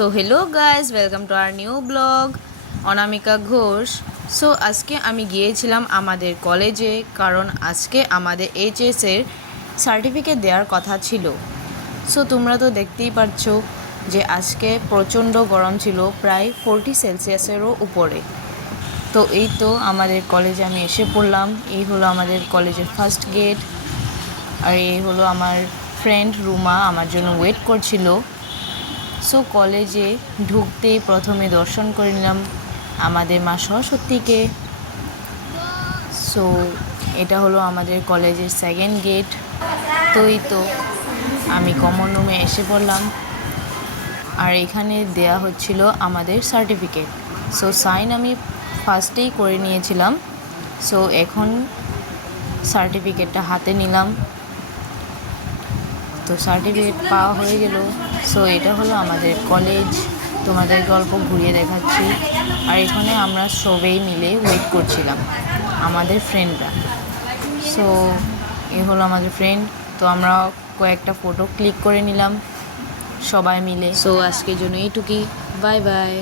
So hello guys, welcome to our new blog Anamika Ghosh. So আজকে আমি গিয়েছিলাম আমাদের কলেজে, কারণ আজকে আমাদের এইচএসের সার্টিফিকেট দেওয়ার কথা ছিল। সো তোমরা তো দেখতেই পাচ্ছ যে আজকে প্রচণ্ড গরম ছিল, প্রায় 40 সেলসিয়াসেরও উপরে। তো এই তো আমাদের কলেজে আমি এসে পড়লাম। এই হলো আমাদের কলেজের ফার্স্ট গেট, আর এই হলো আমার ফ্রেন্ড রুমা আমার জন্য ওয়েট করছিল। সো কলেজে ঢুকতেই প্রথমে দর্শন করে নিলাম আমাদের মা সরস্বতীকে। সো এটা হলো আমাদের কলেজের সেকেন্ড গেট। তো এই তো আমি কমন রুমে এসে পড়লাম, আর এখানে দেয়া হচ্ছিল আমাদের সার্টিফিকেট। সো সাইন আমি ফার্স্টেই করে নিয়েছিলাম। সো এখন সার্টিফিকেটটা হাতে নিলাম। তো সার্টিফিকেট পাওয়া হয়ে গেল। সো এটা হলো আমাদের কলেজ, তোমাদের গল্প ঘুরিয়ে দেখাচ্ছি। আর এখানে আমরা সবাই মিলে ওয়েট করছিলাম, আমাদের ফ্রেন্ডরা। সো এ হলো আমাদের ফ্রেন্ড। তো আমরা কয়েকটা ফটো ক্লিক করে নিলাম সবাই মিলে। সো আজকের জন্য এইটুকুই, বাই বাই।